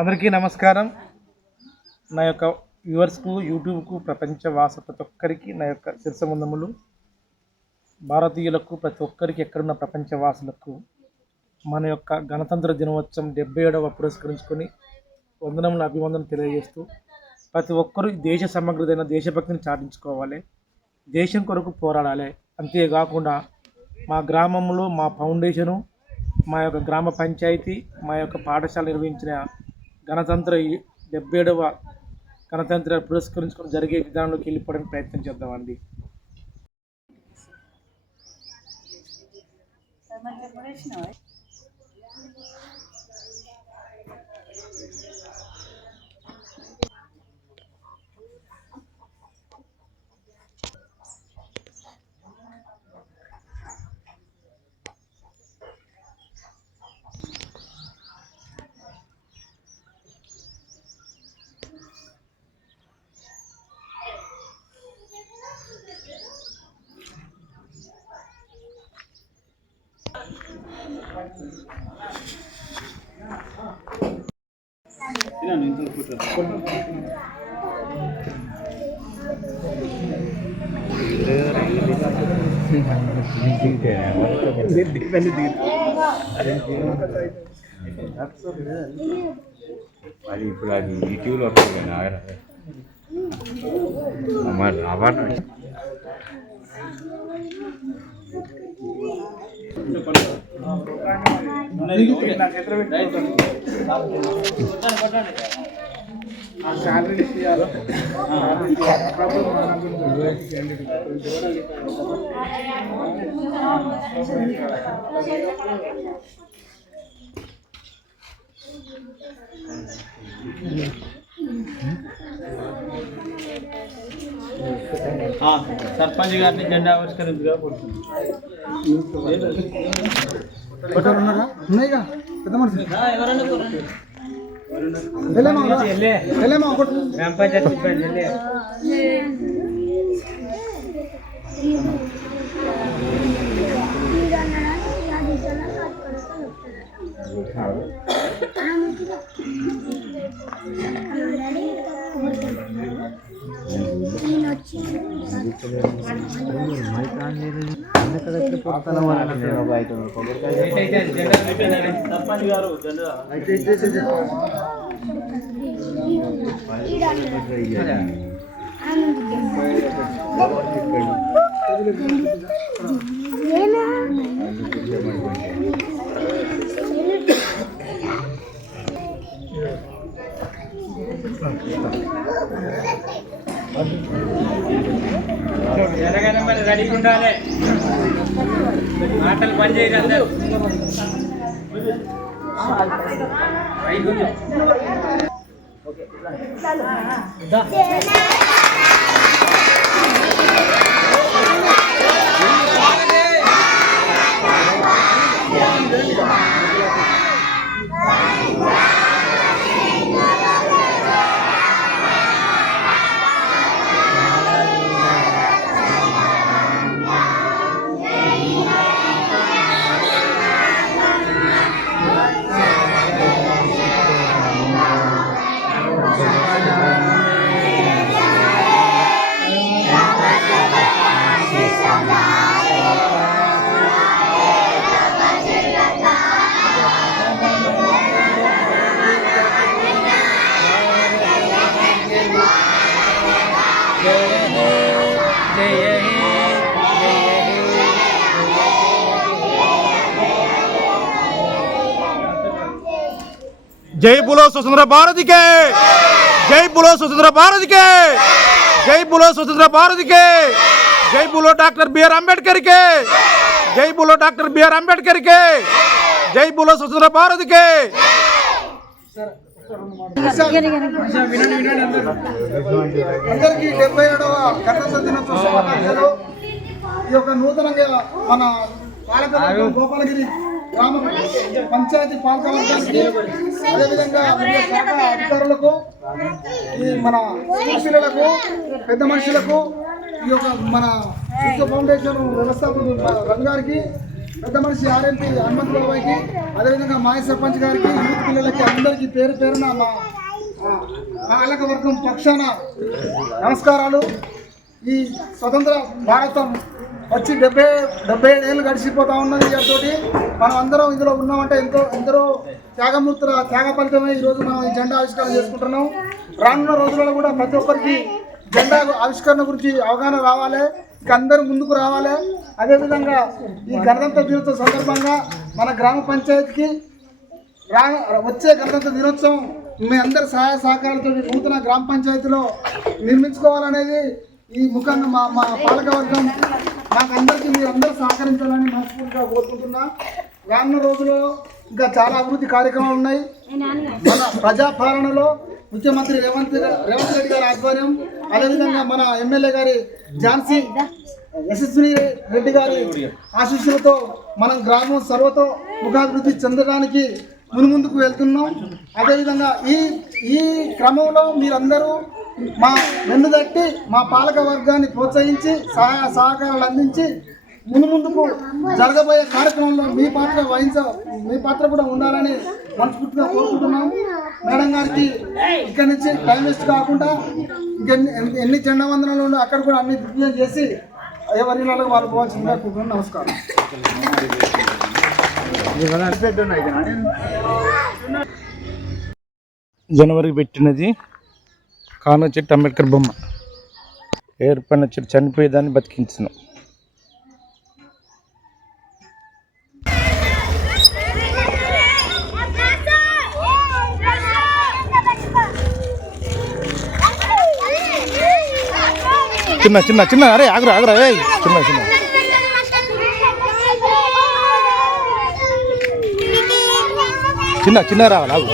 అందరికీ నమస్కారం. నా యొక్క వ్యూవర్స్కు, యూట్యూబ్కు, ప్రపంచవాస ప్రతి ఒక్కరికి నా యొక్క శిరసవందములు. భారతీయులకు, ప్రతి ఒక్కరికి ఎక్కడున్న ప్రపంచవాసులకు మన యొక్క గణతంత్ర దినోత్సవం 77వ పురస్కరించుకొని వందనములు, అభివందనలు తెలియజేస్తూ ప్రతి ఒక్కరూ దేశ సమగ్రతైన దేశభక్తిని చాటించుకోవాలి, దేశం కొరకు పోరాడాలి. అంతేకాకుండా మా గ్రామంలో మా ఫౌండేషను, మా యొక్క గ్రామ పంచాయతీ, మా యొక్క పాఠశాల నిర్వహించిన గణతంత్ర 77వ గణతంత్ర పురస్కరించుకొని జరిగే విధానంలోకి వెళ్ళిపోవడానికి ప్రయత్నం చేద్దామండి. అది ఇప్పుడు అది యూట్యూబ్లో వస్తుంది కానీ రావట్లేదు. సర్పంచ్ గారిని జెండా ఆవిష్కరించగా జరగానే మరి రెడీ ఉండాలి, మాటలు పని చేయగలరు. जय बोलो स्वतंत्र भारत के, जय बोलो स्वतंत्र भारत के, जय बोलो स्वतंत्र भारत के, जय बोलो डॉक्टर बी आर अम्बेडकर के, जय बोलो डॉक्टर बी आर अम्बेडकर के, जय बोलो स्वतंत्र भारत के. అందరికీ 77వ గణతంత్ర దినోత్సవ శుభాకాంక్షలు. ఈ యొక్క నూతనంగా మన పాలకవర్గం గోపాలగిరి గ్రామ పంచాయతీ పాలకవర్గానికి, అదేవిధంగా శాఖ అధికారులకు, ఈ మన పిల్లలకు, పెద్ద మనుషులకు, ఈ యొక్క మన విశ్వ ఫౌండేషన్ వ్యవస్థాపకులు రవి గారికి, పెద్ద మనిషి ఆర్ఎంపీ హనుమంత్ బాబాయ్కి, అదేవిధంగా మాజీ సర్పంచ్ గారికి, యూత్ పిల్లలకి అందరికీ పేరు పేరున మా పాలక వర్గం పక్షాన నమస్కారాలు. ఈ స్వతంత్ర భారతం వచ్చి 77 ఏళ్ళు గడిచిపోతా ఉన్నది. తోటి మనం అందరం ఇందులో ఉన్నామంటే ఎందరో త్యాగమూర్తుల త్యాగ ఫలితమే ఈరోజు మనం ఈ జెండా ఆవిష్కరణ చేసుకుంటున్నాం. రానున్న రోజులలో కూడా ప్రతి ఒక్కరికి జెండా ఆవిష్కరణ గురించి అవగాహన రావాలి, ఇక అందరూ ముందుకు రావాలి. అదేవిధంగా ఈ గణతంత్ర దినోత్సవం సందర్భంగా మన గ్రామ పంచాయతీకి వచ్చే గణతంత్ర దినోత్సవం మీ అందరి సహాయ సహకారాలతో నూతన గ్రామ పంచాయతీలో నిర్మించుకోవాలనేది ఈ ముఖంగా మా పాలకవర్గం మాకు అందరికీ మీరు అందరూ సహకరించాలని మనస్ఫూర్తిగా కోరుకుంటున్నా. రానున్న రోజుల్లో ఇంకా చాలా అభివృద్ధి కార్యక్రమాలు ఉన్నాయి. మన ప్రజాపాలనలో ముఖ్యమంత్రి రేవంత్ రెడ్డి గారి ఆధ్వర్యం, అదేవిధంగా మన ఎమ్మెల్యే గారి ఝాన్సీ యశస్విని రెడ్డి గారి ఆశీస్సులతో మనం గ్రామం సర్వతో ముఖాభివృద్ధి చెందడానికి ముందుకు వెళ్తున్నాం. అదేవిధంగా ఈ క్రమంలో మీరందరూ మా వెన్నుదట్టి మా పాలక వర్గాన్ని ప్రోత్సహించి సహాయ సహకారాలు అందించి ముందుకు జరగబోయే కార్యక్రమంలో మీ పాత్ర కూడా ఉండాలని మనస్ఫూర్తిగా కోరుకుంటున్నాం. మేడం గారికి ఇక్కడి నుంచి టైం వేస్ట్ కాకుండా ఎన్ని జెండా వందనాలు ఉండో అక్కడ కూడా అన్ని దిగ్విజయం చేసి ఎవరి వాళ్ళకి వాళ్ళు పోవాల్సిందిగా కోరుకుంటున్నాం. నమస్కారం. జనవరికి పెట్టినది కాను చెట్టు అంబేద్కర్ బొమ్మ, ఏర్పడిన చెట్టు చనిపోయేదాన్ని బతికించను. చిన్న చిన్న చిన్న అరే ఆగురా ఆగురా చిన్న చిన్న చిన్న చిన్న రావాలి ఆగు.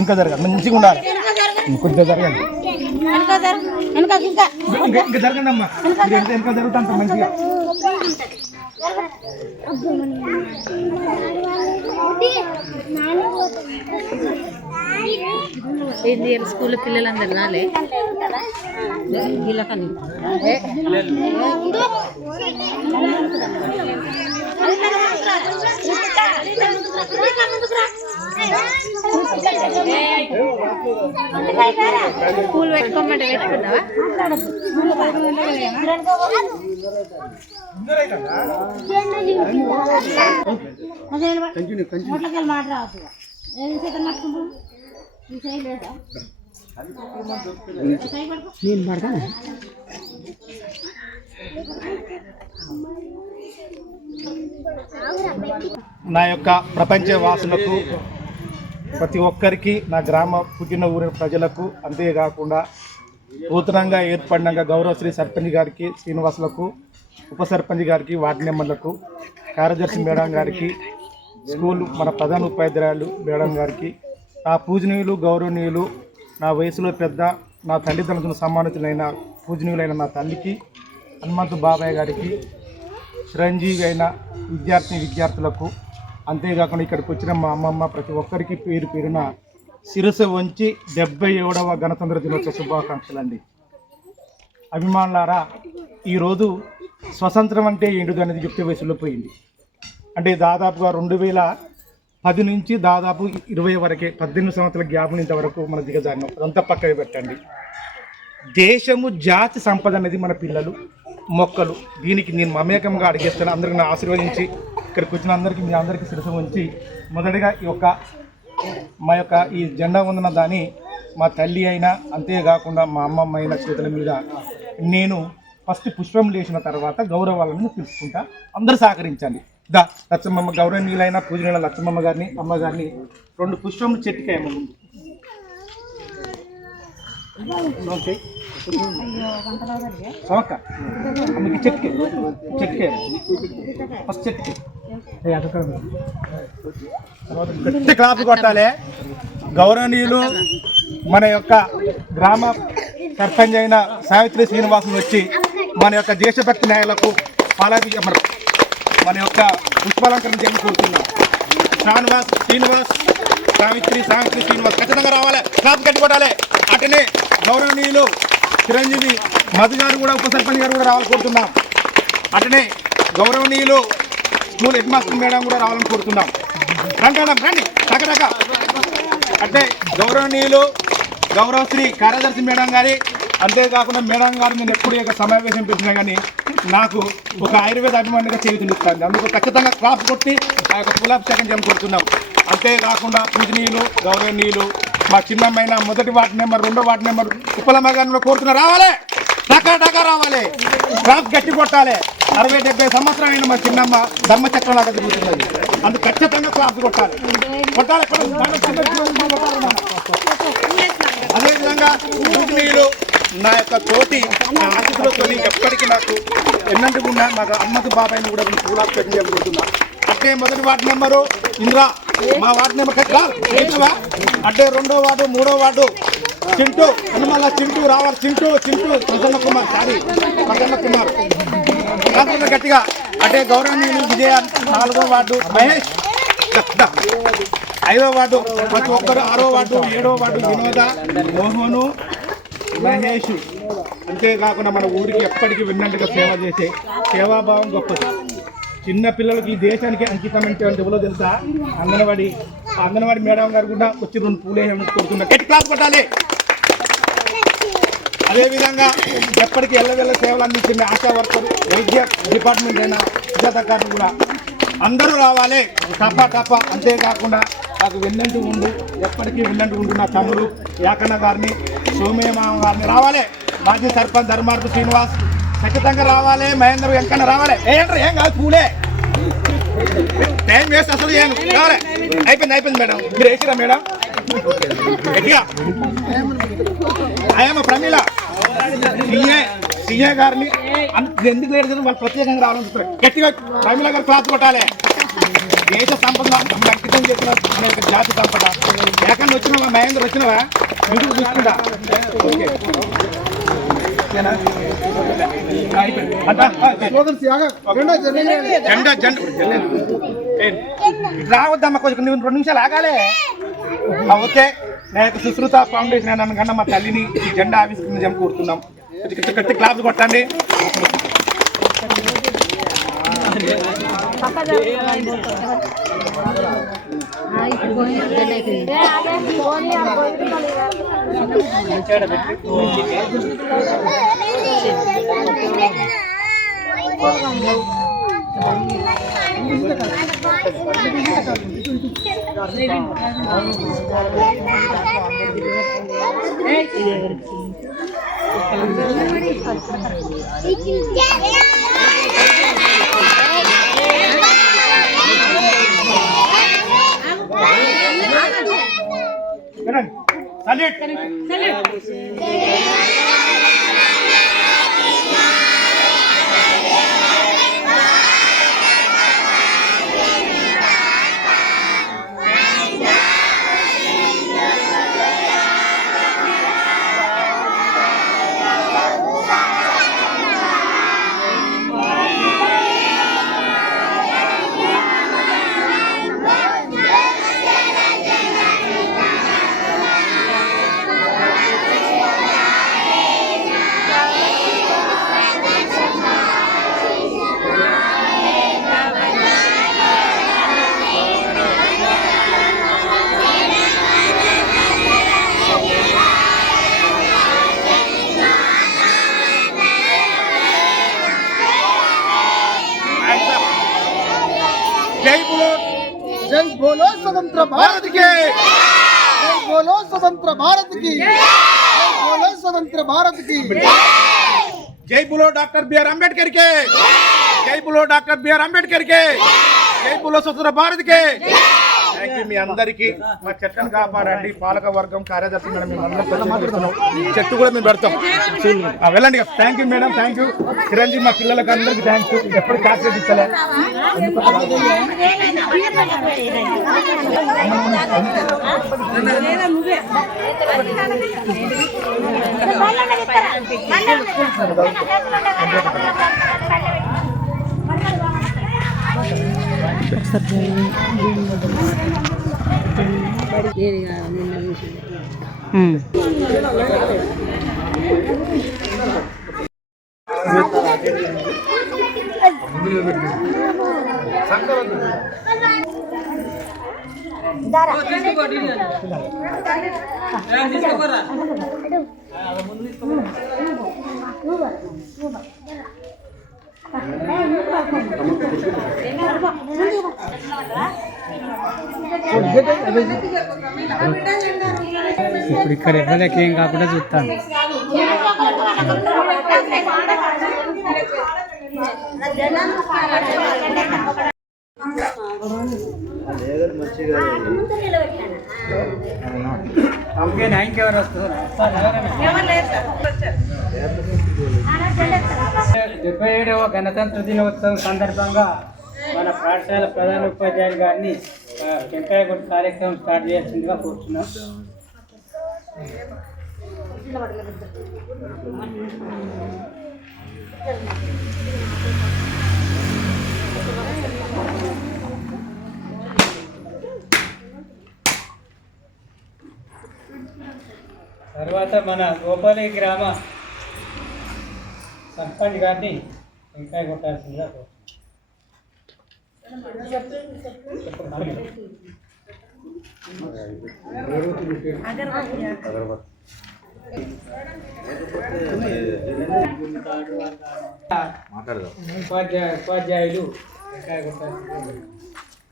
ఇంకా జరగాలి, మంచిగా ఉండాలి. కొద్దిగా జరగండి, ఇంకా జరగండి అమ్మా. ఎంత వెనక జరుగుతా అంత మంచిగా. స్కూల్ పిల్లలందరూ రాలే వీళ్ళకని స్కూల్ పెట్టుకోమంటే పెట్టుకున్నావా? నేను పడతా. నా యొక్క ప్రపంచ వాసులకు, ప్రతి ఒక్కరికి, నా గ్రామ పుట్టిన ఊరి ప్రజలకు, అంతేకాకుండా నూతనంగా ఏర్పడినాక గౌరవశ్రీ సర్పంచ్ గారికి, శ్రీనివాసులకు, ఉప సర్పంచ్ గారికి, వార్డు మెంబర్లకు, కార్యదర్శి మేడం గారికి, స్కూల్ మన ప్రధాన ఉపాధ్యాయులు మేడం గారికి, నా పూజనీయులు గౌరవనీయులు, నా వయసులో పెద్ద, నా తల్లిదండ్రులకు సమానతులైన పూజనీయులైన నా తల్లికి, హనుమంతు బాబాయ్ గారికి, చిరంజీవి అయిన విద్యార్థులకు, అంతేకాకుండా ఇక్కడికి వచ్చిన మా అమ్మమ్మ, ప్రతి ఒక్కరికి పేరు పేరున శిరస్సు వంచి 77వ గణతంత్ర దినోత్సవ శుభాకాంక్షలు అండి. అభిమానులారా, ఈరోజు స్వతంత్రం అంటే ఏంటిది అనేది యుక్త వయసులో పోయింది. అంటే దాదాపుగా 2010 నుంచి దాదాపు 20 వరకే, 18 సంవత్సరాల గ్యాప్ ఇంతవరకు మన దిగజారినాం. అదంతా పక్కన పెట్టండి. దేశము జాతి సంపద అనేది మన పిల్లలు, మొక్కలు. దీనికి నేను మమేకంగా అడిగేస్తాను. అందరికీ నా ఆశీర్వదించి ఇక్కడికి వచ్చిన అందరికీ, మీ అందరికీ శిరస్సు ఉంచి మొదటిగా మా యొక్క ఈ జెండా వందన దాన్ని మా తల్లి అయినా, అంతేకాకుండా మా అమ్మమ్మ అయిన చేతుల మీద నేను ఫస్ట్ పుష్పం లేచిన తర్వాత గౌరవాలను పిలుచుకుంటా. అందరూ సహకరించండి. లచ్చమ్మమ్మ గౌరవనీయులైన పూజనీయుల లచ్చమ్మమ్మ గారిని, అమ్మగారిని 2 పుష్పములు చెట్టుకాయమ్మ ముందు. సమక్క మీకు చెట్కే ఫస్ట్ చెట్కే గట్టి క్లాప్ కొట్టాలి. గౌరవనీయులు మన యొక్క గ్రామ సర్పంచ్ అయిన సావిత్రి శ్రీనివాసులు వచ్చి మన యొక్క దేశభక్తి న్యాయాలకు మన యొక్క పుష్పాలంకరణ చేయని కోరుతున్నాం. శ్రీనివాస్ సావిత్రి శ్రీనివాస్ ఖచ్చితంగా రావాలి, క్లాప్ గట్టి కొట్టాలి. అటనే గౌరవనీయులు చిరంజీవి మధు గారు కూడా ఉప సర్పంచ్ గారు కూడా రావాలని కోరుతున్నాం. అటనే గౌరవనీయులు స్కూల్ హెడ్ మాస్టర్ మేడం కూడా రావాలని కోరుతున్నాం. రండి టకటక. అంటే గౌరవనీయులు గౌరవశ్రీ కార్యదర్శి మేడం గారి, అంతేకాకుండా మేడం గారు నేను ఎప్పుడు యొక్క సమావేశం పెట్టినా కానీ నాకు ఒక ఆయుర్వేద అభిమానిగా చేయునిస్తాను. అందుకు ఖచ్చితంగా క్లాప్ కొట్టి ఆ యొక్క పులాభిషేకం చేయడం కోరుతున్నాం. అంతేకాకుండా పూజనీయులు గౌరవనీయులు మా చిన్నమ్మైన మొదటి వార్డు నెంబర్ 2వ వార్డు నెంబర్ ఉప్పలమ్మ గారిని కోరుతున్నా రావాలి, టకా రావాలి, క్లాప్ గట్టి కొట్టాలి. 60-70 సంవత్సరాలైన మా చిన్నమ్మ ధర్మచక్రం లాగా తిరుగుతున్నది. అందుకు ఖచ్చితంగా క్లాప్ కొట్టాలి. అదేవిధంగా పూజనీయులు నా యొక్క తోటి నా అతిథులతో ఎప్పటికీ నాకు ఎన్నంటి ఉన్నా మాకు అమ్మకు బాబాయిని కూడా పూలాపు పెట్టించబడుతున్నా. అంటే మొదటి వార్డు నెంబరు ఇంద్రా, మా వార్డు నెంబర్ అంటే 2వ వార్డు 3వ వార్డు చింటూ హనుమల్ల చింటూ రావాలి, చింటూ ప్రసన్న కుమార్ కాకుండా గట్టిగా. అంటే గౌరవనీయులు విజయ 4వ వార్డు మహేష్, 5వ వార్డు ప్రతి ఒక్కరు, 6వ వార్డు 7వ వార్డు వినోద మోహను మహేష్. అంతేకాకుండా మన ఊరికి ఎప్పటికీ విన్నట్టుగా సేవ చేసే సేవాభావం గొప్పది. చిన్న పిల్లలకి ఈ దేశానికి అంకితమైనటువంటి ఎవరో తెలుసా? అంగన్వాడి మేడం గారు కూడా వచ్చి 2 పూలేహం కొడుతున్నారు. గట్టి క్లాస్ కొట్టాలి. అదేవిధంగా ఎప్పటికీ ఎల్లవెల్ల సేవలు అందించిన ఆశా వర్కర్, వైద్య డిపార్ట్మెంట్ అయిన సుజాత కూడా అందరూ రావాలి టప. అంతేకాకుండా నాకు వెన్నంటి ఉండు, ఎప్పటికీ వెన్నంటి ఉండు నా తమ్ముడు యాకన్న గారిని, సోమయ్య మామ గారిని రావాలి. మాజీ సర్పంచ్ ధర్మార్పు శ్రీనివాస్ ఖచ్చితంగా రావాలి. మహేంద్ర వెంకన్న రావాలి. ఏం కాదు పూలే టైం వేస్ట్ అసలు ఏం కావాలి. అయిపోయింది మేడం. మీరు వేసిరా మేడం? గట్టిగా ఆయమ్మ ప్రమీల సిఏ గారిని ఎందుకు లేడు కదా వాళ్ళు ప్రత్యేకంగా రావాలనుకుంటారు. గట్టిగా ప్రమీల గారు క్లాస్ కొట్టాలి. దేశ సంపద అంకితం చేసిన జాతి సంపద. ఏకన్నా వచ్చినావా? మహేంద్ర వచ్చినావా? ఇంటికి చూసుకుంటా. రావద్దమ్మా, కొంచెం 2 నిమిషాలు ఆగాలి. ఓకే, నేను సుశ్రుత ఫౌండేషన్ అనగానే మా తల్లిని ఈ జెండా ఆవిష్కరించడం కోరుతున్నాం. గట్టి క్లాస్ కొట్టండి. जय बोलो स्वतंत्र भारत की, जय बोलो स्वतंत्र भारत की, जय बोलो स्वतंत्र भारत की, जय बोलो डॉक्टर B.R. अम्बेडकर के, जय बोलो डॉक्टर B.R. अम्बेडकर के, जय बोलो स्वतंत्र भारत के, థ్యాంక్ యూ మీ అందరికీ. మా చెట్లను కాపాడండి. పాలక వర్గం కార్యదర్శి మేడం మేము అందరం చెట్టు కూడా మేము పెడతాం. వెళ్ళండి. Thank you madam, thank you Chiranjeevi. మా పిల్లలకి అందరికీ థ్యాంక్ యూ. ఎప్పుడు చాక్లెట్ ఇస్తలే. ఇప్పుడు ఇక్కడ ఎవ్వరికి ఏం కాకుండా చూస్తాను. ఇంకెవరు వస్తారు? 77వ గణతంత్ర దినోత్సవం సందర్భంగా మన పాఠశాల ప్రధాన ఉపాధ్యాయులు గారిని టెంకాయ కొట్టు కార్యక్రమం స్టార్ట్ చేయాల్సిందిగా కోరుతున్నాం. తర్వాత మన గోపాలి గ్రామ సర్పంచ్ గారిని టెంకాయ కొట్టాల్సిందిగా కోరుతున్నాం. ఉపాధ్యాయులు టెంకాయ కొట్టాల్సిందిగా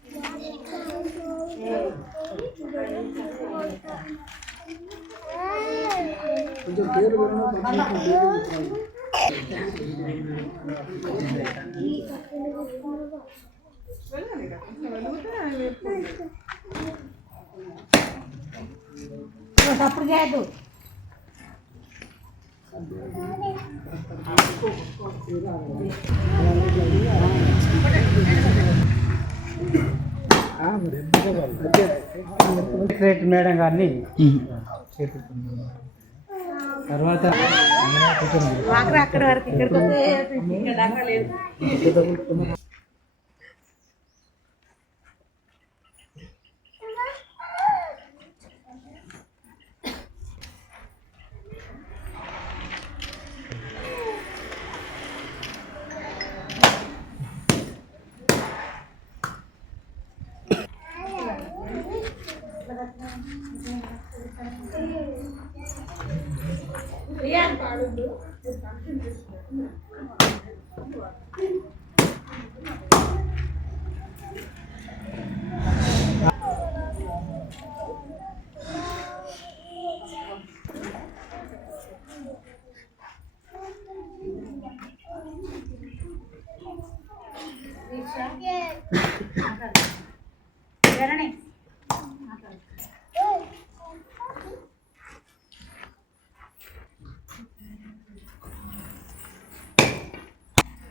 అప్పుడు కాదు మేడం గారిని తర్వాత అక్కడ వరకు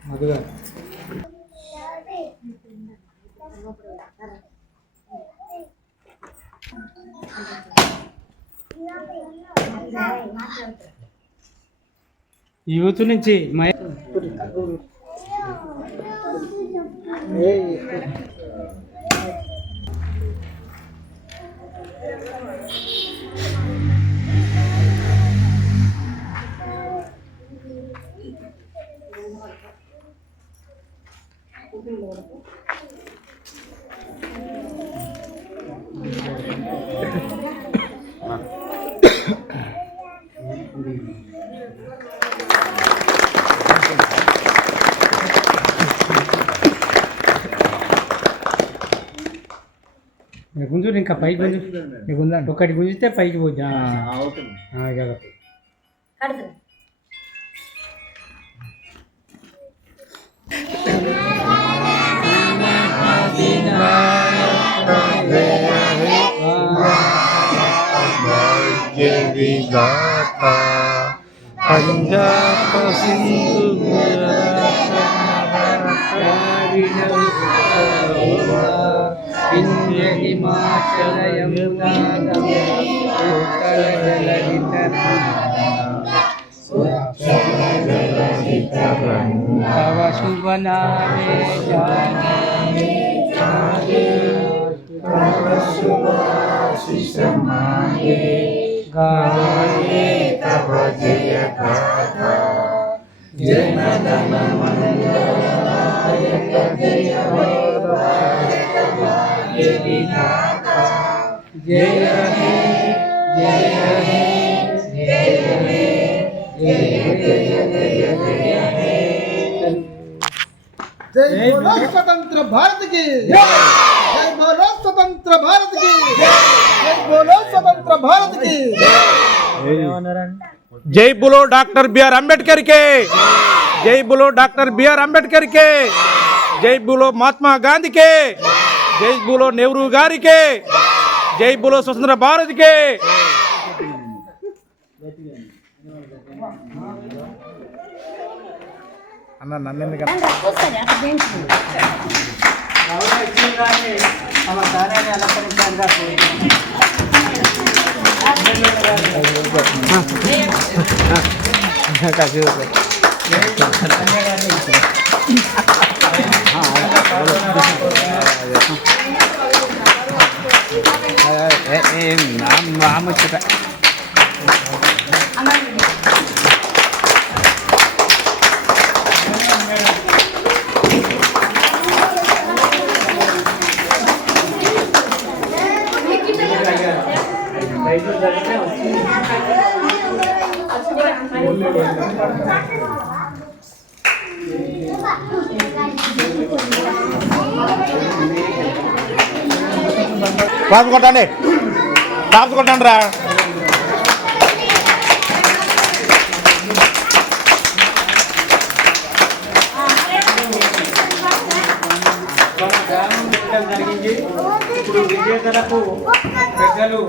మధుగా యూత్ నుంచి గుంజు ఇంకా పైకి గుంజు గుంజా ఒకటి గుంజితే పైకి పోద్దా జాగ్రత్త राज्य विधाता पंजाब सिंधु विंध्य हिमाचल यमुना उत्कल जलधित तव शुभ नामे जाने तव शुभ आशीष मांगे गाये तव जय गाथा जन गण मंगलदायक जय जय विधाता जय हे जय हे जय हे जय जय बोलो स्वतंत्र भारत की जय बोलो स्वतंत्र भारत की जय बोलो स्वतंत्र भारत की जय बोलो डॉक्टर बी आर अंबेडकर के जय बोलो डॉक्टर बी आर अंबेडकर के जय बोलो महात्मा गांधी के जय बोलो नेहरू गारी के जय बोलो स्वतंत्र भारत के అన్న నన్ను మన కార్యాన్ని అలంకరించడానికి క్లాస్ కొట్టండి క్లాస్ కొట్టండి రా జరిగింది. ఇప్పుడు విజేతలకు పెద్దలు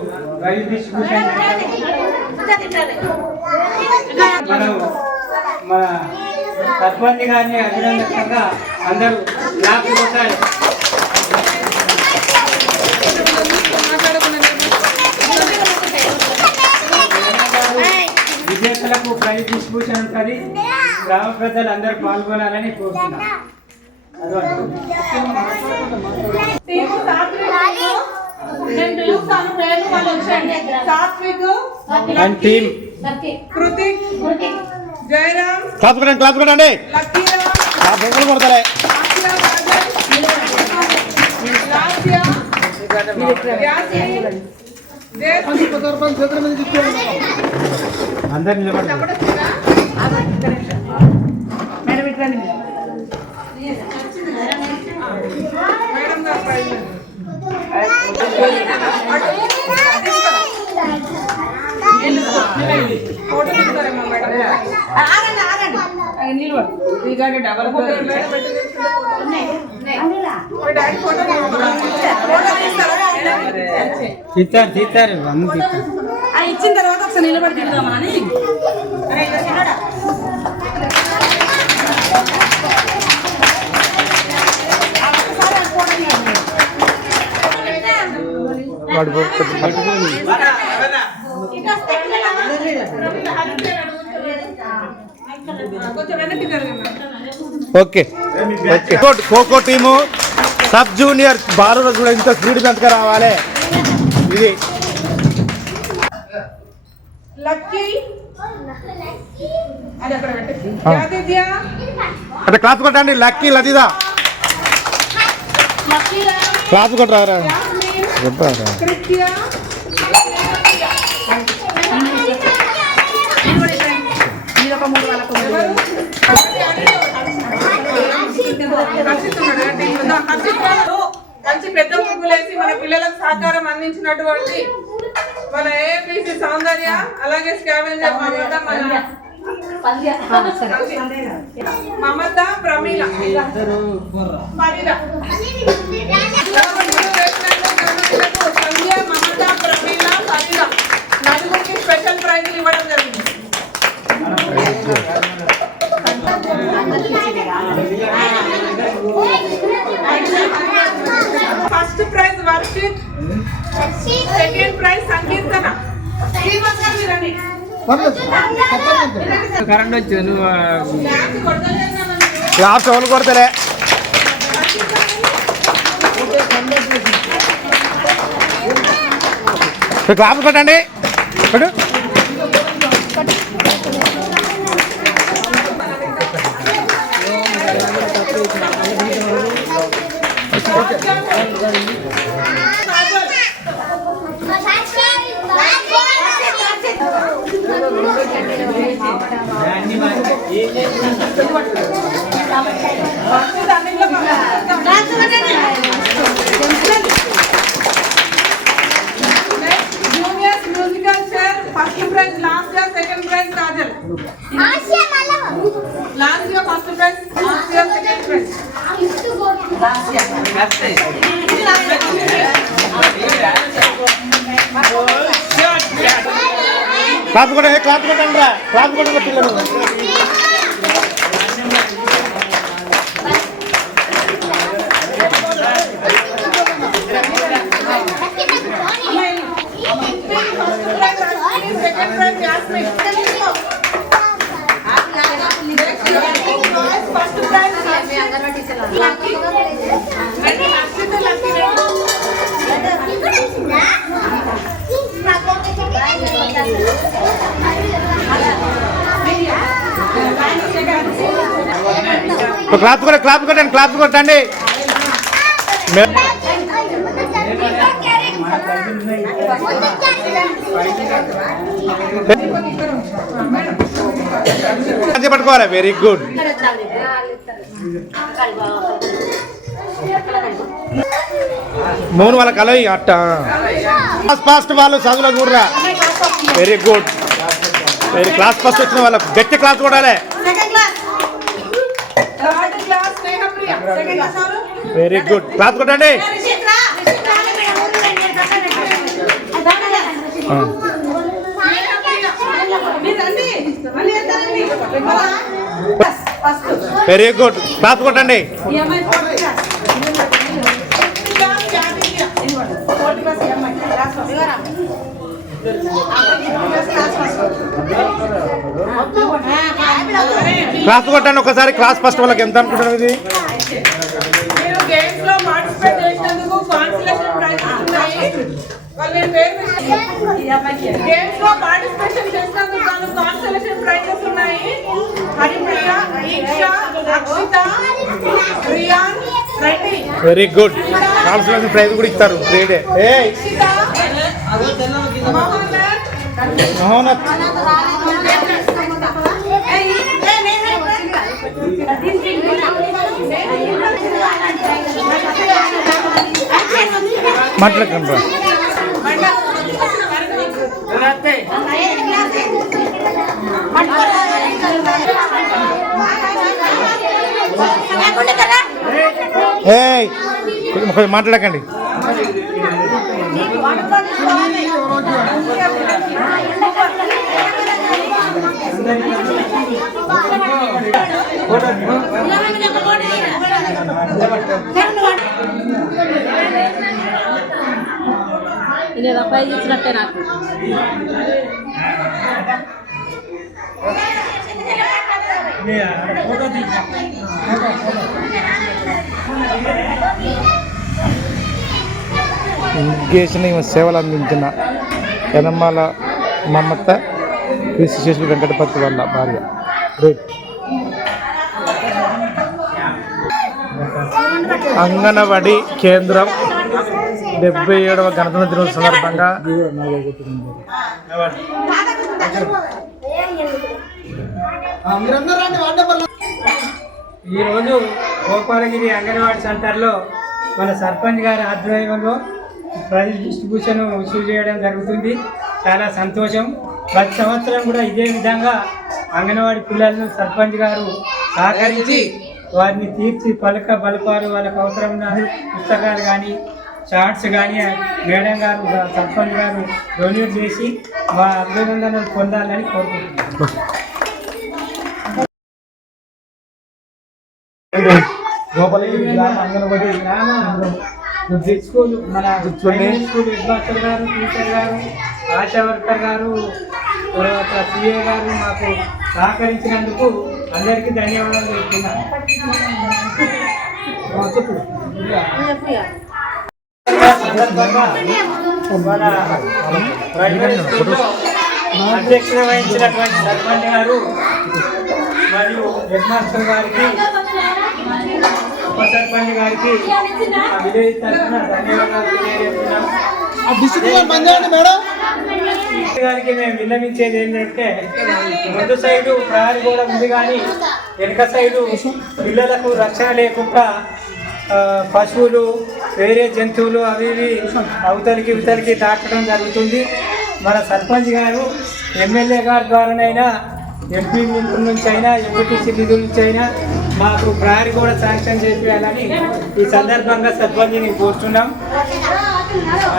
ప్రైజ్ డిస్ట్రిబ్యూషన్ మనం మన సర్పంచ్ గారిని అభినందనగా అందరూ క్లాప్ కొట్టాలి. విజేతలకు ప్రైజ్ డిస్ట్రిబ్యూషన్ ఉంటుంది. గ్రామ పెద్దలు అందరూ పాల్గొనాలని కోరుతున్నాం. జయరామ్ క్లాస్ కొట్టండి క్లాస్ కొట్టండి బొమ్మలు కొడతలే అందరు నిలబడి మేడం ఇట్రండి మేడం గారు ప్రైజ్ ఫోటో తీస్తారేమో మేడం నిలబడు ఇలాగే డబల్ ఫోటో డాడీ ఫోటో తీస్తారు అమ్మ తీస్తారు. ఇచ్చిన తర్వాత ఒకసారి నిలబడి తిందామని కొంచెం వెనక్కి జరగండి. Okay okay kho kho team sub junior బాలులకు కూడా ఇంత స్పీడ్ మెంతగా రావాలి. ఇది లక్కీ అది అక్కడ పెట్టేసి యాదిద్య అంటే క్లాస్ కొట్టండి. లక్కీ లదిదా క్లాస్ కొట్టరా కృత్య మంచి పెద్ద ముగ్గులేసి మన పిల్లలకు సహకారం అందించినటువంటి మన ఏపీసీ సౌందర్య అలాగే స్కావెంజర్ మమత ప్రమీల సంధ్య మమత ప్రమీల నలుగురికి పర్లేదు చెప్పండి. కరెంట్ వచ్చింది నువ్వు డాన్స్ కొడతలేదు నన్ను. క్లాస్ ఎవరు కొడతలే క్లాస్ కొట్టండి కొట్టు. Juniors musical chair first prize last year second prize Kajal. Last year first prize last year second prize. Class కొట్టండి క్లాస్ కొట్టండి రా క్లాస్ కొట్టండి పిల్లలు. Second prize jasmine. First prize class కొట్టండి క్లాస్ కొట్టండి క్లాస్ కొట్టండి. పట్టుకోవాలి. Very good. మౌన్ వాళ్ళ కలవి అట్ట ఫాస్ట్ వాళ్ళు చదువులో చూడరా. Very good. Very class first వచ్చిన వాళ్ళ గట్టి క్లాస్ కొట్టాలి. Third class Snehapriya. Second class ఎవరు? Very good. క్లాస్ కొట్టండి. Very good. క్లాస్ కొట్టండి. క్లాస్ కొట్టండి ఒకసారి. క్లాస్ ఫస్ట్ వాళ్ళకి ఎంత అనుకుంటున్నారు ఇది? మీరు గేమ్స్ లో పార్టిసిపేట్ చేసినందుకు కాన్సలేషన్ ప్రైజెస్ ఉన్నాయి. వాళ్ళ పేరు గేమ్స్ లో పార్టిసిపేషన్ చేసినందుకు గాను కాన్సలేషన్ ప్రైజెస్ ఉన్నాయి. Haripriya, Eeksha, Akshita, Riyan, Reddy. Very good. Consolation prize కూడా ఇస్తారు. గ్రేడే. అక్షిత, మహోన్నత్ మాట్లాడకండి రా. మాట్లాడకండి. ఇది రూపాయలు ఇచ్చినట్టే నాకు. ఇంకేసిన సేవలు అందించిన యనమాల మమత కృషిశేషులు వెంకటపతి వాళ్ళ భార్య. గ్రేట్. అంగన్వాడీ కేంద్రం 77వ గణతంత్ర దినోత్సవం సందర్భంగా మీరందరూ రండి. వార్డు నెంబర్ ఈరోజు గోపాలగిరి అంగన్వాడీ సెంటర్లో మన సర్పంచ్ గారి ఆధ్వర్యంలో ప్రైజ్ డిస్ట్రిబ్యూషన్ ఇష్యూ చేయడం జరుగుతుంది. చాలా సంతోషం. ప్రతి సంవత్సరం కూడా ఇదే విధంగా అంగన్వాడీ పిల్లలను సర్పంచ్ గారు సహకరించి వారిని తీర్చి బలపారు వాళ్ళకు అవసరమైన పుస్తకాలు కానీ చార్ట్స్ కానీ మేడం గారు సర్పంచ్ గారు డొనేట్ చేసి మా అభినందనలు పొందాలని కోరుకుంటున్నాను. గోపాలగిరి గ్రామ అంగన్వాడీ స్కూల్ మన స్కూల్ హెడ్ మాస్టర్ గారు టీచర్ గారు ఆశా వర్కర్ గారు, తర్వాత సిఏ గారు మాకు సహకరించినందుకు అందరికీ ధన్యవాదాలు చెప్తున్నాను. సందర్భంగా మన ప్రైమరీ స్కూల్లో అధ్యక్షత వహించినటువంటి సర్పంచ్ గారు మరియు హెడ్ మాస్టర్ గారికి, ఉప సర్పంచ్ గారికి విలేజ్ తరఫున ధన్యవాదాలు తెలియజేస్తున్నాం. గారికి మేము విన్నవించేది ఏంటంటే, ముందు సైడు ప్రహరీ గోడ ఉంది కానీ వెనుక సైడు పిల్లలకు రక్షణ లేకుండా పశువులు, వేరే జంతువులు అవి ఇవి అవతలికి ఇవతలికి దాటడం జరుగుతుంది. మన సర్పంచ్ గారు ఎమ్మెల్యే గారి ద్వారానైనా, ఎంపీ నుంచి అయినా, ఎంపీటీసీ నిధుల నుంచి అయినా మాకు ప్రహరీ కూడా శాంక్షన్ చేయాలని ఈ సందర్భంగా సర్పంచ్ని కోరుతున్నాం.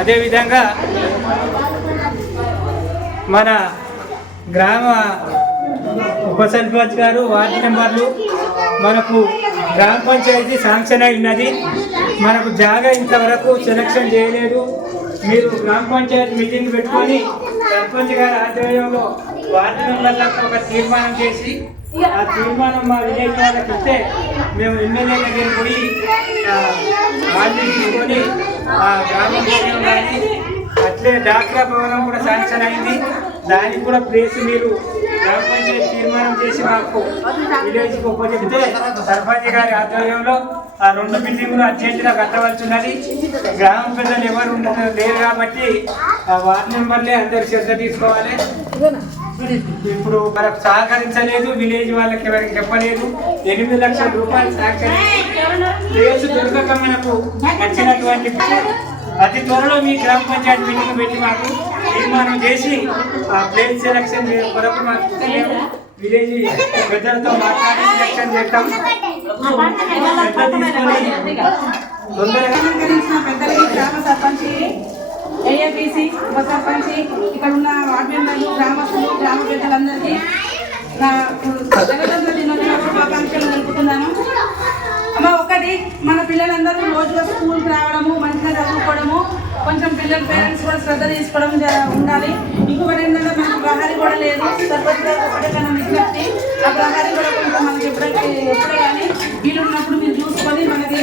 అదేవిధంగా మన గ్రామ ఉప సర్పంచ్ గారు, వార్డు మెంబర్లు, మనకు గ్రామ పంచాయతీ శాంక్షన్ అయి ఉన్నది. మనకు జాగా ఇంతవరకు సెలక్షన్ చేయలేదు. మీరు గ్రామ పంచాయతీ మీటింగ్ పెట్టుకొని సర్పంచ్ గారి ఆధ్వర్యంలో వార్డు మెంబర్లకు ఒక తీర్మానం చేసి, ఆ తీర్మానం మా విలేజ్ వాళ్ళకి ఇస్తే మేము ఎమ్మెల్యే దగ్గర పోయి వాళ్ళు తీసుకొని ఆ గ్రామ భవనం కానీ అట్లే డాక్రా భవనం కూడా శాంక్షన్ అయింది. దానికి కూడా ప్లేస్ మీరు గ్రామ పంచాయతీ తీర్మానం చేసి మాకు విలేజ్కి ఉపజెప్తే సర్పంచ్ గారి ఆధ్వర్యంలో ఆ 2 బిల్డింగులు అర్జెంటుగా కట్టవలసి ఉన్నది. గ్రామ పెద్దలు ఎవరు లేరు కాబట్టి ఆ వార్డు మెంబర్లే అందరు శ్రద్ధ తీసుకోవాలి. ఇప్పుడు మనకు సహకరించలేదు, విలేజ్ వాళ్ళకి ఎవరికి చెప్పలేదు. 8 లక్షల రూపాయలు ప్లేస్ దొరకక మనకు నచ్చినటువంటి అతి త్వరలో మీ గ్రామ పంచాయతీ మీటింగ్ పెట్టి మాకు తీర్మానం చేసి ఆ ప్లేస్ సెలక్షన్ కొరకు మాకు విలేజ్ పెద్దలతో మాట్లాడి సెలక్షన్ చేస్తాం. పెద్దలకి, గ్రామ సర్పంచ్, ఏఎఫీసీ, ఉప సర్పంచ్, ఇక్కడ ఉన్న వార్డు మెంబర్లు, గ్రామస్తులు, గ్రామ పెద్దలందరికీ నా గణతంత్ర దినోత్సవ శుభాకాంక్షలు తెలుపుతున్నాను. అమ్మ, ఒకటి, మన పిల్లలందరూ రోజుగా స్కూల్కి రావడము, మంచిగా చదువుకోవడము, కొంచెం పిల్లల పేరెంట్స్ కూడా శ్రద్ధ తీసుకోవడం ఉండాలి. ఇంకొకటి ఏంటంటే, మనకు ప్రహరీ కూడా లేదు. సర్పంచ్ గారు ఒకటే మనం విజ్ఞప్తి, ఆ ప్రహరీ కూడా కొంచెం మనకి ఎప్పుడే కానీ వీలు ఉన్నప్పుడు మీరు చూసుకొని మనకి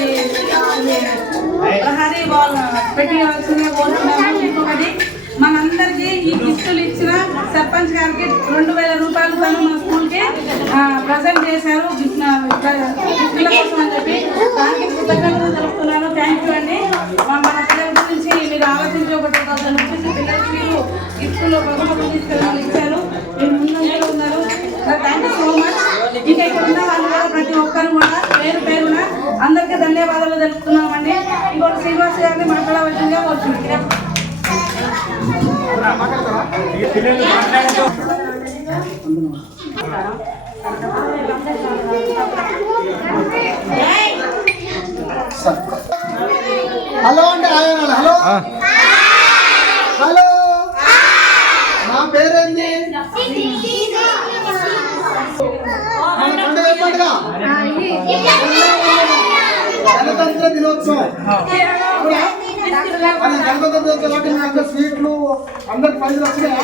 ప్రహరీ పెట్టవలసిందిగా కోరుతున్నాము. ఇంకొకటి, మనందరికీ ఈ గిఫ్టులు ఇచ్చిన సర్పంచ్ గారికి 2000 రూపాయలు తను మన స్కూల్కి ప్రజెంట్ చేశారు గిఫ్టుల కోసం అని చెప్పి. దానికి కృతజ్ఞతలు తెలుపుతున్నాను. థ్యాంక్ యూ అండి. మన పిల్లల గురించి మీరు ఆలోచించి ఒక 2000 రూపీస్ పిల్లలకి మీరు గిఫ్టులు బహుమతులు తీసుకెళ్ళి ఇచ్చారు. మీరు ముందంజలో ఉన్నారు. Thank you so much. ఇంకా ఇక్కడ ఉన్న వాళ్ళు కూడా ప్రతి ఒక్కరు కూడా పేరున అందరికీ ధన్యవాదాలు తెలుపుతున్నామండి. ఇంకోటి శ్రీనివాస్ గారిని మాట్లాడవలసిందిగా కోరుతున్నాను. హలో అంటే ఆయన హలో హలో, నా పేరేంటి? గణతంత్ర దినోత్సవం గణతంత్ర దినోత్సవం అందరు స్వీట్లు, అందరికి పైసలు వచ్చినాయా?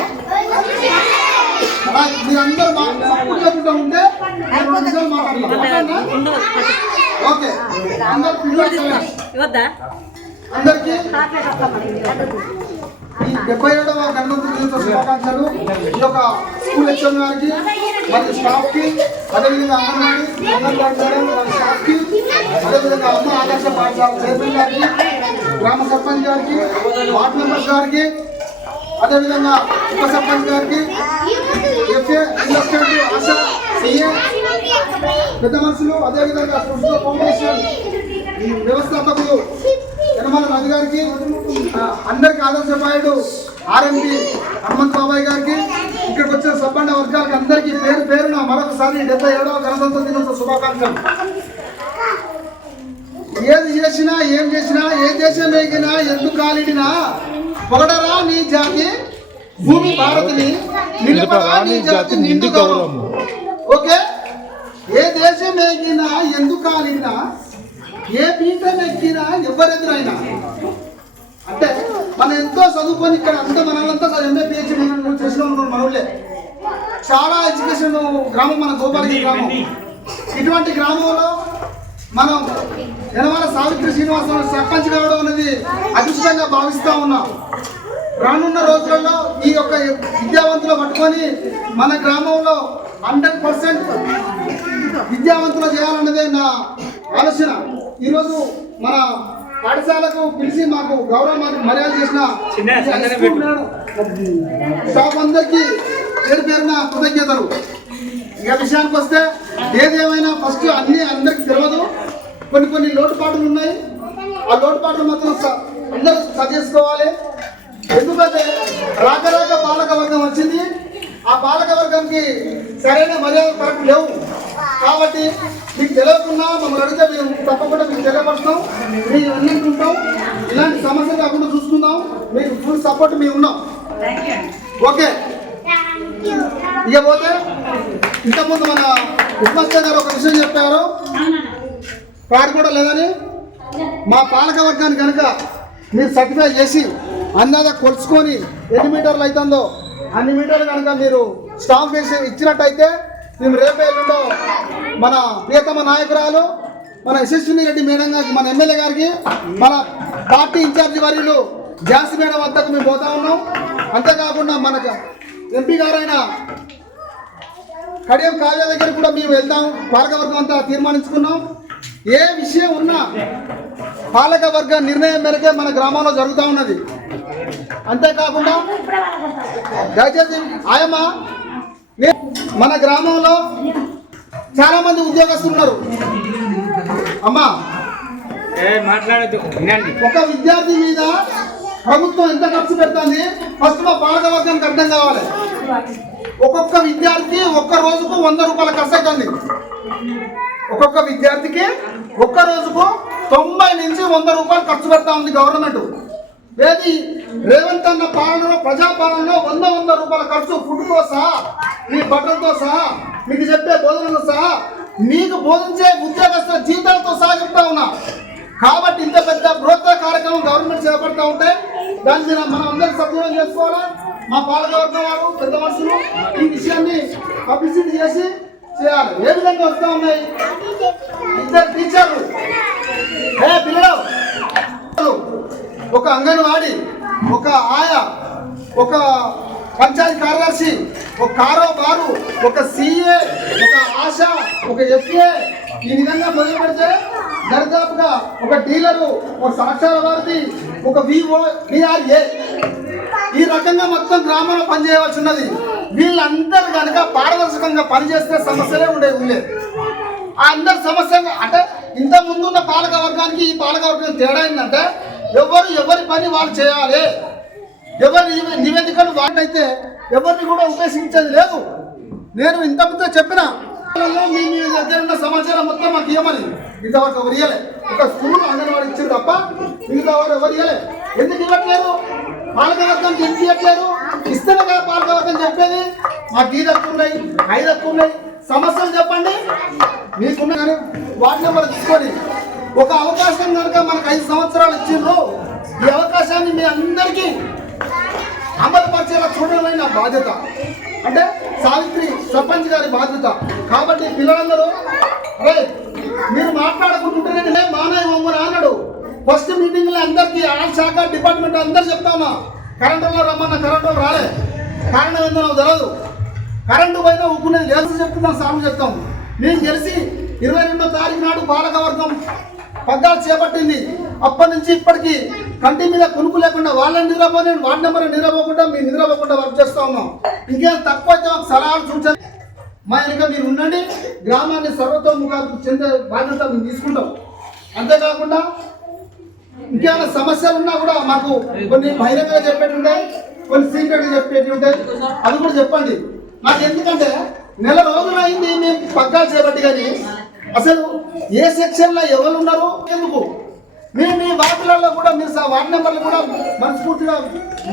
మీరందరూ మాట్లాడుకుంటూ ఉంటే మాట్లాడలేదు. ఓకే, అందరు పిల్లలు అందరికీ ఈ 77వ గణతంత్ర దినోత్సవ శుభాకాంక్షలు. ఈ యొక్క స్కూల్ హెచ్ఎం గారికి మరియు స్టాఫ్కి, అదేవిధంగా అంగన్వాడీ స్టాఫ్కి, అదేవిధంగా అమ్మ ఆదర్శ పాఠశాల చైర్మన్ గారికి, గ్రామ సర్పంచ్ గారికి, వార్డు మెంబర్స్ గారికి, అదేవిధంగా ఉప సర్పంచ్ గారికి, ఎఫ్ఏ ఆశా, సిఏ పెద్ద మనుషులు, అదేవిధంగా సోషల్ ఫౌండేషన్ వ్యవస్థాపకులు యనమల రవి గారికి, అందరికి ఆదర్శపాయుడు ఆర్ఎంపీ హనుమంత్ బాబాయ్ గారికి, ఇక్కడికి వచ్చిన సబ్బండ వర్గాలకి అందరికీ పేరున మరొకసారి 77వ గణతంత్ర దినోత్సవ శుభాకాంక్షలు. ఏది చేసినా, ఏం చేసినా, ఏ దేశం ఎగినా, ఎందుకు కాలిడినా, పొగడరా నీ జాతి భూమి భారతిని, నిలుపరా నీ జాతి నిండు గౌరవం. ఓకే, ఏ దేశం ఎగినా, ఎందుకు కాలిడినా, ఏ పీఠం ఎక్కినా, ఎవరెదురైనా, అంటే మనం ఎంతో చదువుకొని ఇక్కడ అంతా మనల్లంతా ఎంఏ పిహెచ్డి చేసిన మనవులే. చాలా ఎడ్యుకేషన్ గ్రామం మన గోపాలగిరి గ్రామం. ఇటువంటి గ్రామంలో మనం యనమల సావిత్రి శ్రీనివాసరావు సర్పంచ్ కావడం అనేది అదృష్టంగా భావిస్తూ ఉన్నాం. రానున్న రోజులలో ఈ యొక్క విద్యావంతులు పట్టుకొని మన గ్రామంలో 100% విద్యావంతులు చేయాలన్నదే నా ఆలోచన. ఈరోజు మన పాఠశాలకు పిలిచి మాకు మర్యాద చేసిన స్టాఫ్ అందరికీ పేరు పేరున కృతజ్ఞతలు. ఇక విషయానికి వస్తే ఏదేమైనా ఫస్ట్ అన్నీ అందరికి తెలియదు. కొన్ని లోటుపాట్లు ఉన్నాయి. ఆ లోటుపాట్లు మాత్రం అందరూ సరి చేసుకోవాలి. ఎందుకంటే రాక పాలక వర్గం వచ్చింది. ఆ పాలక వర్గంకి సరైన మర్యాద కరెక్ట్ లేవు. కాబట్టి మీకు తెలియకుండా మమ్మల్ని అడిగితే మేము తప్పకుండా మీకు తెలియపరుస్తాం, మేము అన్నింటుంటాం. ఇలాంటి సమస్య కాకుండా చూసుకుందాం. మీకు ఫుల్ సపోర్ట్ మేము ఉన్నాం. ఓకే. ఇక పోతే ఇంతకుముందు మన ఉస్మాన్ గారు ఒక విషయం చెప్పారు, కారు కూడా లేదని. మా పాలక వర్గాన్ని కనుక మీరు సర్టిఫై చేసి అందాజ కొలుచుకొని ఎన్ని మీటర్లు అవుతుందో అన్ని మీటర్లు కనుక మీరు స్టాంప్ వేసి ఇచ్చినట్టయితే మేము రేపు ఎల్లుండో మన ప్రియతమ నాయకురాలు మన యశస్విని రెడ్డి మేడం గారికి, మన ఎమ్మెల్యే గారికి, మన పార్టీ ఇన్ఛార్జి వర్యులు ఝాన్సీ మేడం వద్దకు మేము పోతా ఉన్నాం. అంతేకాకుండా మనకు ఎంపీ గారైన కడియం కావ్య దగ్గర కూడా మేము వెళ్తాం. పాలకవర్గం అంతా తీర్మానించుకున్నాం. ఏ విషయం ఉన్నా పాలకవర్గ నిర్ణయం మేరకే మన గ్రామంలో జరుగుతూ ఉన్నది. అంతేకాకుండా దయచేసి ఆయమ్మ, మన గ్రామంలో చాలా మంది ఉద్యోగస్తులు ఉన్నారు. అమ్మా మాట్లాడద్దు, ఒక విద్యార్థి మీద ప్రభుత్వం ఎంత ఖర్చు పెడుతుంది ఫస్ట్ మా పాలకవర్గానికి అర్థం కావాలి. ఒక్కొక్క విద్యార్థికి ఒక్క రోజుకు 100 రూపాయల ఖర్చు అవుతుంది. ఒక్కొక్క విద్యార్థికి ఒక్క రోజుకు 90 నుంచి 100 రూపాయలు ఖర్చు పెడతా ఉంది గవర్నమెంట్. ఏది రేవంత్ అన్న పాలనలో, ప్రజాపాలనలో 100 రూపాయల ఖర్చు, ఫుడ్తో సహా, మీ బట్టలతో సహా, మీకు చెప్పే బోధనలతో సహా, మీకు బోధించే ఉద్యోగస్తుల జీతాలతో సహా చెప్తా ఉన్నా. కాబట్టి ఇంత పెద్ద బృహత్తర కార్యక్రమం గవర్నమెంట్ చేపడతా ఉంటే దాని మీద మనం అందరం సద్వినియోగం చేసుకోవాలా. మా పాలకవర్గం వారు పెద్ద మనుషులు ఈ విషయాన్ని పబ్లిసిటీ చేసి చేయాలి. ఏ విధంగా వస్తూ ఉన్నాయి 2 టీచర్లు, పిల్లలు, ఒక అంగన్వాడీ, ఒక ఆయా, ఒక పంచాయతీ కార్యదర్శి, ఒక కారోబారు, ఒక సిఏ, ఒక ఆశ, ఒక ఎఫ్ఏ, ఈ విధంగా మొదలు పెడితే దరిదాపుగా ఒక డీలరు, ఒక సాక్షాల వారిది, ఒక విఓ, విఆర్ఏ, ఈ రకంగా మొత్తం గ్రామంలో పనిచేయవలసి ఉన్నది. వీళ్ళందరూ కనుక పారదర్శకంగా పనిచేస్తే సమస్యలే ఉండేది. ఆ అందరి సమస్య అంటే ఇంత ముందున్న పాలక వర్గానికి ఈ పాలక వర్గం తేడా ఏంటంటే ఎవరి పని వాళ్ళు చేయాలి. ఎవరి నివేదికలు వాళ్ళైతే ఎవరిని కూడా ఉపేక్షించేది లేదు. నేను ఇంతకుముందే చెప్పిన మీ దగ్గర ఉన్న సమాచారం మొత్తం మాకు ఇవ్వమని ఇంతవరకు ఎవరు ఇవ్వలే. ఒక స్కూల్ అంగన్వాడీ ఇచ్చారు తప్ప మిగతా వారు ఎవరు ఇవ్వలే. ఎందుకు ఇవ్వట్లేదు? పాలకవర్గానికి ఎందుకు ఇవ్వట్లేదు? ఇస్తేనే కదా పాలకవర్గం చెప్పేది. మాకు ఈ దక్కు ఉన్నాయి, 5 దక్కు ఉన్నాయి, సమస్యలు చెప్పండి మీకున్నా. కానీ వార్డు నెంబర్ తీసుకొని ఒక అవకాశం కనుక మనకు 5 సంవత్సరాలు ఇచ్చిండ్రు. ఈ అవకాశాన్ని మీ అందరికీ అమలుపరిచేలా చూడడమే నా బాధ్యత. అంటే సావిత్రి సర్పంచ్ గారి బాధ్యత. కాబట్టి పిల్లలందరూ మీరు మాట్లాడుకుంటుంటేనే మానవ మమ్మల్ని అన్నాడు. ఫస్ట్ మీటింగ్లో అందరికీ ఆల్ శాఖ డిపార్ట్మెంట్ అందరు చెప్తా ఉన్నా. కరెంటు వాళ్ళు రమ్మన్న కరెంటు వాళ్ళు రాలే. కారణం ఏందో నాకు తెలియదు. కరెంటు పైన ఉక్కునేది లేదు చెప్తున్నాం, సాగు చెప్తాం. నేను తెలిసి 22వ తారీఖు నాడు పాలకవర్గం పగ్గాలు చేపట్టింది. అప్పటి నుంచి ఇప్పటికీ కంటి మీద కొనుక్కు లేకుండా వాళ్ళని నిద్రపోయి వార్డు నెంబర్ నిద్రపోకుండా మీరు నిద్రపోకుండా వర్క్ చేస్తూ ఉన్నాం. ఇంకేం తక్కువ అయితే మాకు సలహాలు సూచనలు మా వెనుక మీరు ఉండండి. గ్రామాన్ని సర్వతోముఖాలకు చెందే బాధ్యత మేము తీసుకుంటాం. అంతేకాకుండా ఇంకేమైనా సమస్యలు ఉన్నా కూడా మాకు కొన్ని బహిరంగంగా చెప్పేటి ఉంటాయి, కొన్ని సీక్రెట్గా చెప్పేటి ఉంటాయి. అవి కూడా చెప్పండి నాకు. ఎందుకంటే నెల రోజులు అయింది మేము పగ్గాలు చేపట్టి, కానీ అసలు ఏ సెక్షన్లో ఎవరు ఉన్నారు ఎందుకు మేము మీ వార్డులలో కూడా మీరు వార్డు నెంబర్లు కూడా మనస్ఫూర్తిగా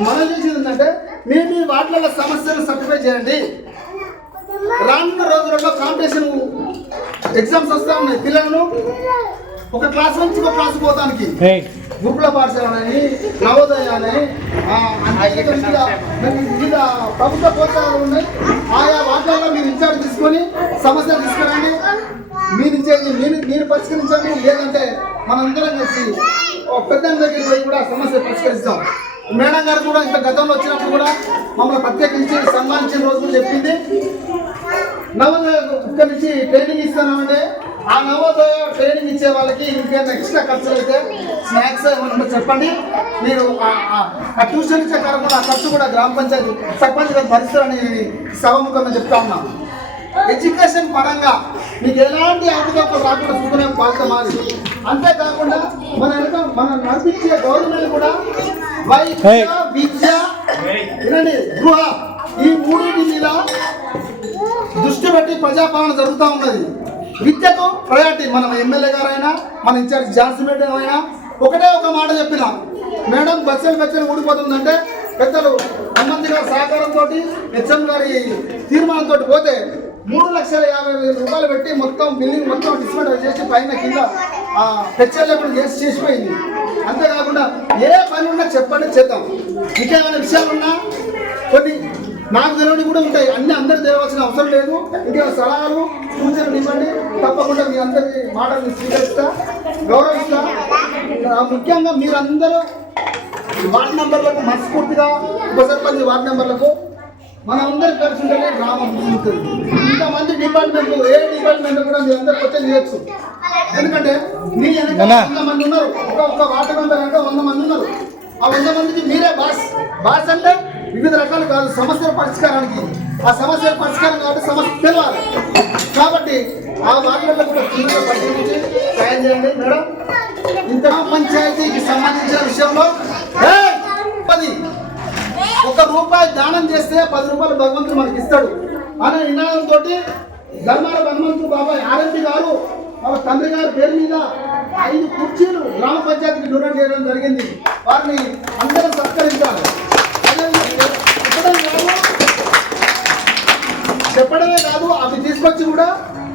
మనం చేసేది ఏంటంటే మేము మీ వార్డులలో సమస్యలు సర్టిఫై చేయండి. రానున్న రోజులలో కాంపిటీషన్ ఎగ్జామ్స్ వస్తూ ఉన్నాయి. పిల్లలను ఒక క్లాస్ నుంచి ఒక క్లాస్ పోతానికి గురుకుల పాఠశాల అని నవోదయ అని అనేక వివిధ ప్రభుత్వ ప్రోత్సాహాలు ఉన్నాయి. ఆయా వాటిల్లో మీరు ఇన్ఛార్జ్ తీసుకొని సమస్యలు తీసుకురండి, మీరు పరిష్కరించండి. లేదంటే మనందరం కలిసి పెద్ద దగ్గరికి పోయి కూడా సమస్య పరిష్కరిస్తాం. మేడం గారు కూడా ఇంత గతంలో వచ్చినప్పుడు కూడా మమ్మల్ని ప్రత్యేకించి సన్మానించిన రోజు చెప్పింది, నవోదయ ఇక్కడి నుంచి ట్రైనింగ్ ఇస్తానంటే ఆ నవోదయ ట్రైనింగ్ ఇచ్చే వాళ్ళకి ఇంకేమైనా ఎక్స్ట్రా ఖర్చులు అయితే స్నాక్స్ ఏమన్నా చెప్పండి, మీరు ఆ ట్యూషన్ ఇచ్చే కారణంగా ఆ ఖర్చు కూడా గ్రామ పంచాయతీ సర్పంచ్ గారు భరిస్తారని సభముఖంగా చెప్తా ఉన్నాం. ఎడ్యుకేషన్ పరంగా మీకు ఎలాంటి అవకాశాలు రాకుండా చూసుకునే బాధ్యత మాది. అంతేకాకుండా మనం నడిపించే గవర్నమెంట్ కూడా వైద్య విద్య వినండి గృహ ఈ మూడింటి మీద దృష్టి పెట్టి ప్రజాపాలన జరుగుతూ ఉన్నది. విద్యకు ప్రయారిటీ. మనం ఎమ్మెల్యే గారైనా మన ఇన్ఛార్జ్ ఝాన్సీ మేడం అయినా ఒకటే ఒక మాట చెప్పిన, మేడం బస్సులు ఊడిపోతుందంటే పెద్దలు హనుమంత్ గారి సహకారంతో హెచ్ఎం గారి తీర్మానంతో పోతే 3,50,000 పెట్టి మొత్తం బిల్డింగ్ మొత్తం డిస్మెంట్ చేసి పైన కింద హెచ్ఎల్ కూడా చేసిపోయింది. అంతేకాకుండా ఏ పని ఉన్నా చెప్పండి, చేద్దాం. ఇంకేమైనా విషయాలు ఉన్నా కొన్ని నాకు తెలియని కూడా ఉంటాయి, అన్ని అందరూ తెలియాల్సిన అవసరం లేదు. ఇంకేమైనా సలహాలు సూచనలు ఇవ్వండి, తప్పకుండా మీ అందరి మాటలు స్వీకరిస్తా, గౌరవిస్తా. ముఖ్యంగా మీరందరూ వార్డు మెంబర్లకు మనస్ఫూర్తిగా ఉప సర్పంచ్ వార్డు మెంబర్లకు మనం అందరూ కలిసి ఉంటేనే గ్రామం ఉంటుంది. ఇంతమంది డిపార్ట్మెంట్ ఏ డిపార్ట్మెంట్ కూడా మీరు అందరూ క్వశ్చన్ చేయొచ్చు. ఎందుకంటే మీ వెనక 100 మంది ఉన్నారు, ఒక వార్డు మెంబర్ అంటే 100 మంది ఉన్నారు. ఆ 100 మందికి మీరే బాస్ అంటే వివిధ రకాలు కాదు, సమస్యల పరిష్కారానికి. ఆ సమస్యల పరిష్కారం కాబట్టి సమస్య తెలవాలి. కాబట్టి ఆ వార్డులలో కూడా తీవ్రంగా పరిశీలించి సాయం చేయండి. మేడం ఇంత పంచాయతీకి సంబంధించిన విషయంలో 1 రూపాయి దానం చేస్తే 10 రూపాయలు భగవంతుడు మనకి ఇస్తాడు అనే నినాదంతో ధర్మాల హనుమంతుడు బాబాయ్ ఆర్ఎంపీ గారు వాళ్ళ తండ్రి గారి పేరు మీద 5 కుర్చీలు గ్రామ పంచాయతీకి డొనేట్ చేయడం జరిగింది. వారిని అందరూ సత్కరించాలి. చెప్పడమే కాదు, అవి తీసుకొచ్చి కూడా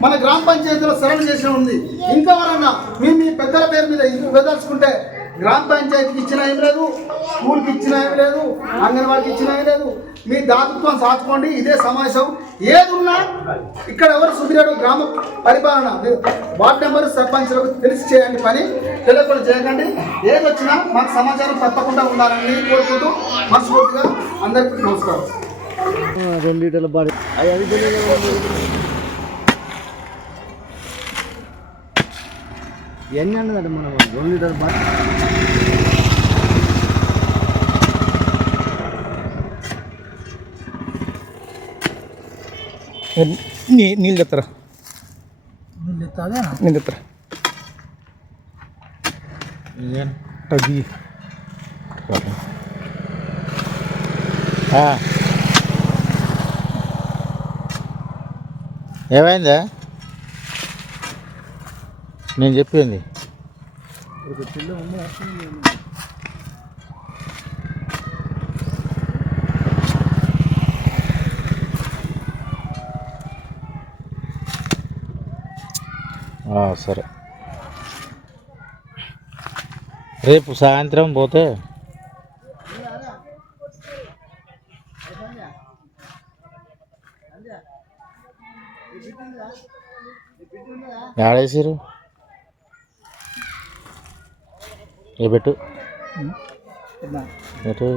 మన గ్రామ పంచాయతీలో సరళ చేసిన ఉంది. ఇంకా ఎవరన్నా మీ పెద్దల పేరు మీద ఇల్లు వెదల్చుకుంటే గ్రామ పంచాయతీకి ఇచ్చిన ఏం లేదు, స్కూల్కి ఇచ్చిన ఏం లేదు, అంగన్వాడికి ఇచ్చిన ఏం లేదు. మీ దాతృత్వం సాచుకోండి. ఇదే సమావేశం. ఏది ఉన్నా ఇక్కడ ఎవరు సుధీరుడు గ్రామ పరిపాలన వార్డు మెంబర్ సర్పంచ్లకు తెలిసి చేయండి, పని తెలియకుండా చేయకండి. ఏది వచ్చినా మాకు సమాచారం తప్పకుండా ఉండాలని కోరుకుంటూ మనస్ఫూర్తిగా అందరికీ నమస్కారం. 2 లీటర్ల బాడీ ఎన్ని అన్నదండి మనం 2 లీటర్ల బాడీ నీళ్ళు తెత్తరా, నీళ్ళు తెత్తరా అది ఏమైందా నేను చెప్పింది? సరే, రేపు సాయంత్రం పోతే ఆడేసారు ఏ పెట్టు పెట్టు.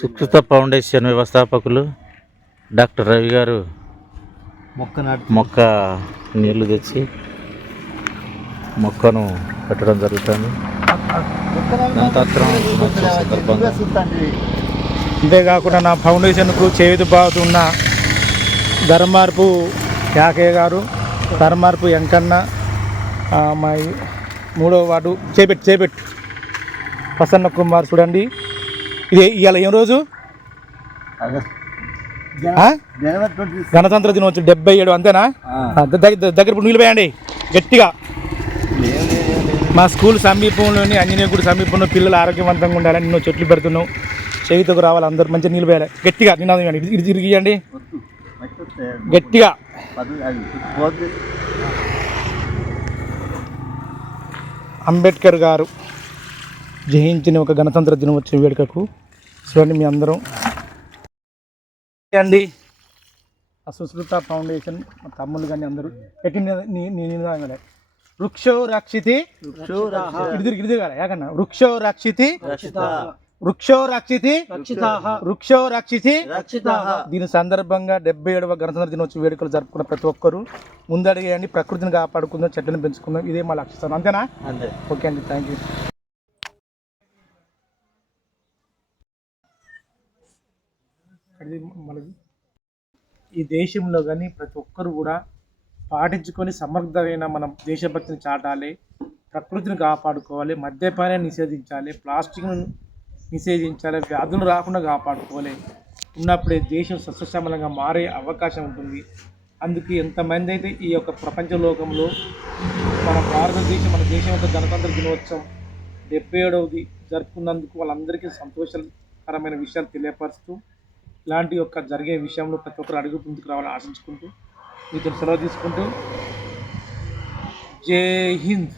సుకృత ఫౌండేషన్ వ్యవస్థాపకులు డాక్టర్ రవి గారు మొక్క నీళ్లు తెచ్చి మొక్కను పెట్టడం జరుగుతుంది. సందర్భంగా అంతేకాకుండా నా ఫౌండేషన్కు చేయుతున్న ధర్మార్పు యాకయ్య గారు, ధర్మార్పు వెంకన్న, మా 3వ వార్డు చేపెట్టు ప్రసన్న కుమార్. చూడండి, ఇది ఇవాళ ఏం రోజు? ఆ? జనవరి 26. గణతంత్ర దినోత్సవం 77 అంతేనా? దగ్గర ఇప్పుడు నీళ్ళు పోయండి గట్టిగా. మా స్కూల్ సమీపంలోని ఆంజనేయ గుడి సమీపంలో పిల్లలు ఆరోగ్యవంతంగా ఉండాలని నిన్ను చెట్లు పెడుతున్నావు. చేయితకు రావాలి అందరు మంచిగా నీళ్ళు పోయాలి గట్టిగా. నిన్న ఇది తిరిగియండి గట్టిగా. అంబేద్కర్ గారు జయించిన ఒక గణతంత్ర దినోత్సవ వేడుకకు చూడండి మీ అందరం అండి. ఆ సుశ్రుత ఫౌండేషన్ మా తమ్ముళ్ళు కానీ అందరూ పెట్టిన వృక్షో రక్షితి ఇడిదిరి కదా యాకన్నా వృక్షో రక్షితి వృక్షో రక్షితి వృక్షో రక్షితి. దీని సందర్భంగా 77వ గణతంత్ర దినోత్సవ వేడుకలు జరుపుకున్న ప్రతి ఒక్కరూ ముందడిగేయండి. ప్రకృతిని కాపాడుకుందాం, చెట్లను పెంచుకుందాం. ఇదే మా లక్ష్యం. అంతేనా? ఓకే అండి, థ్యాంక్ యూ. మనది ఈ దేశంలో కానీ ప్రతి ఒక్కరు కూడా పాటించుకొని సమర్థమైన మనం దేశభక్తిని చాటాలి, ప్రకృతిని కాపాడుకోవాలి, మద్యపానాన్ని నిషేధించాలి, ప్లాస్టిక్ను నిషేధించాలి, వ్యాధులు రాకుండా కాపాడుకోవాలి. ఉన్నప్పుడే దేశం సస్యశ్యామలంగా మారే అవకాశం ఉంటుంది. అందుకు ఎంతమంది అయితే ఈ యొక్క ప్రపంచ లోకంలో మన భారతదేశం మన దేశం యొక్క గణతంత్ర దినోత్సవం 77వది జరుపుకున్నందుకు వాళ్ళందరికీ సంతోషకరమైన విషయాలు తెలియపరుస్తూ ఇలాంటి యొక్క జరిగే విషయంలో ప్రతి ఒక్కరు అడుగు ముందుకు రావాలని ఆశించుకుంటూ మీతో సెలవు తీసుకుంటూ జై హింద్.